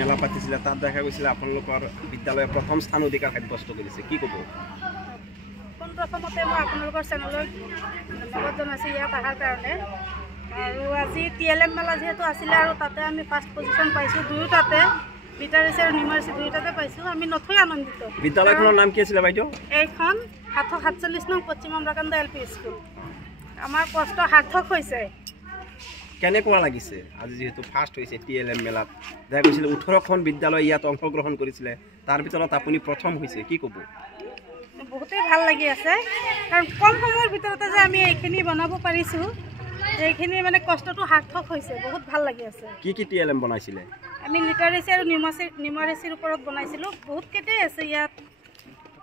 মেলা পাতিছিলে তাত দেখা গৈছিলে আপোনালোকৰ বিদ্যালয়ে প্ৰথম স্থান অধিকাৰ সাব্যস্ত কৰিছে কি ক'ব প্ৰথমতে মই আপোনালোকৰ চেনেললৈ ধন্যবাদ জনাইছোঁ ইয়াত অহাৰ কাৰণে আৰু আজি TLM মেলা যেহেতু আছিলে আৰু তাতে আমি ফাৰ্ষ্ট পজিশ্যন পাইছোঁ দুয়োটাতে লিটাৰেচাৰ আৰু নিউমাৰেচি দুয়োটাতে পাইছোঁ আমি নথৈ আনন্দিত বিদ্যালয়খনৰ নাম কি আছিলে বাইদেউ এইখন 747 নং পশ্চিম আমৰাকান্দা LP স্কুল আমাৰ কষ্ট সাৰ্থক হৈছে কেনেকুৱা লাগিছে আজি যেহেতু ফাৰ্ষ্ট হৈছে TLM মেলাত দেখা গৈছিলে 18খন বিদ্যালয় ইয়াত অংশগ্ৰহণ কৰিছিলে তাৰ ভিতৰত আপুনি প্ৰথম হৈছে কি ক'ব বহুতেই ভাল লাগি আছে কাৰণ কম সময়ৰ ভিতৰতে যে আমি এইখিনি বনাব পাৰিছোঁ এইখিনি মানে কষ্টটো সাৰ্থক হৈছে বহুত ভাল লাগি আছে কি TLM বনাইছিলে আমি লিটাৰেচি আৰু নিউমাৰেচিৰ ওপৰত বনাইছিলোঁ বহুত কেইটাই আছে ইয়াত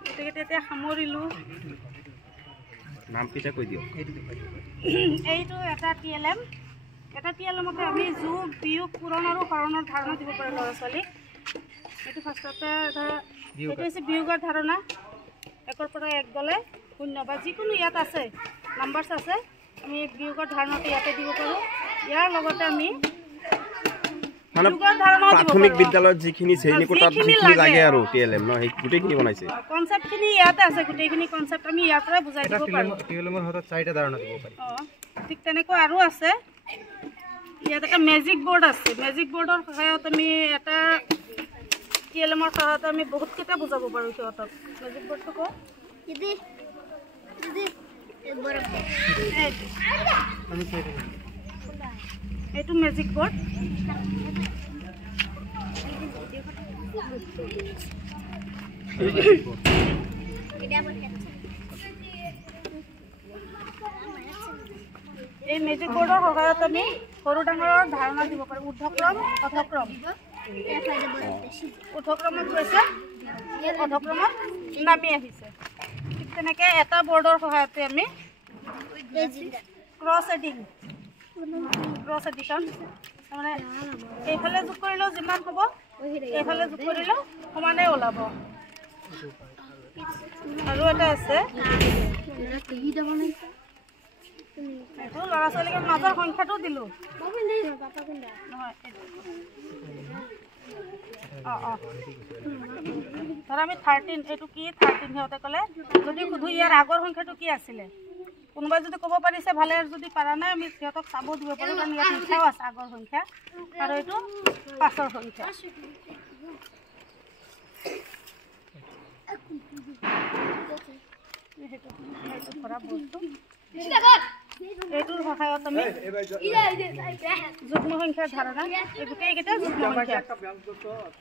গতিকে এতিয়া সামৰিলোঁ নাম কেইটা কৈ দিয়ক এইটো এটা TLMতে আমি যোগ বিয়োগ পূৰণ আৰু হৰণৰ ধাৰণা দিব পাৰোঁ ল'ৰা ছোৱালীক এইটো ফাৰ্ষ্টতে এইটো হৈছে বিয়োগৰ ধাৰণা 1ৰ পৰা 1 গ'লে 0 বা যিকোনো ইয়াত আছে নাম্বাৰছ আছে আমি বিয়োগৰ ধাৰণাটো ইয়াতে দিব পাৰোঁ ইয়াৰ লগতে আমি প্ৰাথমিক বিদ্যালয়ত যিখিনি শ্ৰেণীকোঠাত যিখিনি লাগে আৰু TLM ন সেই গোটেইখিনি বনাইছে কনচেপ্টখিনি ইয়াতে আছে গোটেইখিনি কনচেপ্ট আমি ইয়াৰ পৰা বুজাই দিব পাৰোঁ TLMৰ হাতত 4টা ধাৰণা দিব পাৰি ঠিক তেনেকৈ আৰু আছে ইয়াত এটা মেজিক বৰ্ড আছে মেজিক বৰ্ডৰ সহায়ত আমি এটা TLMৰ সহায়ত আমি বহুত কেইটা বুজাব পাৰোঁ সিহঁতক মেজিক বৰ্ডটো কওঁ এইটো মেজিক বৰ্ড এই মেজিক বৰ্ডৰ সহায়ত আমি সৰু ডাঙৰৰ ধাৰণা দিব পাৰোঁ ঊৰ্ধ্বক্ৰম ঊৰ্ধ্বক্ৰমত গৈছে অধক্ৰমত নামি আহিছে ঠিক তেনেকৈ এটা বৰ্ডৰ সহায়তে আমি ক্ৰছ এডিশ্যন মানে এইফালে যোগ কৰিলেও যিমান হ'ব এইফালে যোগ কৰিলেও সমানে ওলাব আৰু এটা আছে এইটো ল'ৰা ছোৱালীক মাজৰ সংখ্যাটো দিলোঁ নহয় ধৰ আমি 13 এইটো কি 13 সিহঁতে ক'লে যদি সুধো ইয়াৰ আগৰ সংখ্যাটো কি আছিলে কোনোবাই যদি ক'ব পাৰিছে ভালে আৰু যদি পাৰা নাই আমি সিহঁতক চাব দিব পাৰোঁ কাৰণ ইয়াত লিখাও আছে আগৰ সংখ্যা আৰু এইটো পাছৰ সংখ্যা সেইটো ধৰা বস্তু এইটোৰ সহায়ত আমি যুগ্ম সংখ্যাৰ ধাৰণা এই গোটেইকেইটা যুগ্ম সংখ্যা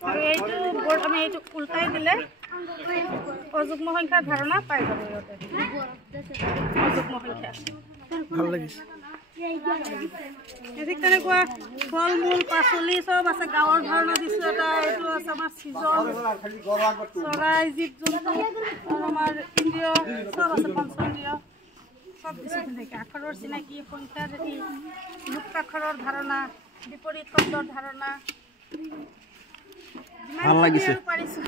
আৰু এইটো বৰ্ড আমি এইটো উল্টাই দিলে অযুগ্ম সংখ্যাৰ ধাৰণা পাই যাব ইহঁতে অযুগ্ম সংখ্যা ভাল লাগিছে ঠিক তেনেকুৱা ফল মূল পাচলি চব আছে গাঁৱৰ ধাৰণা দিছোঁ এটা এইটো আছে আমাৰ চিজন চৰাই জীৱ জন্তু আৰু আমাৰ ইন্দ্ৰিয় চব আছে পঞ্চেন্দ্ৰিয় সব দিছোঁ ধুনীয়াকৈ আখৰৰ চিনাকি সংখ্যা যদি মুক্তাক্ষৰৰ ধাৰণা বিপৰীত শব্দৰ ধাৰণা ভাল লাগিছে পাৰিছোঁ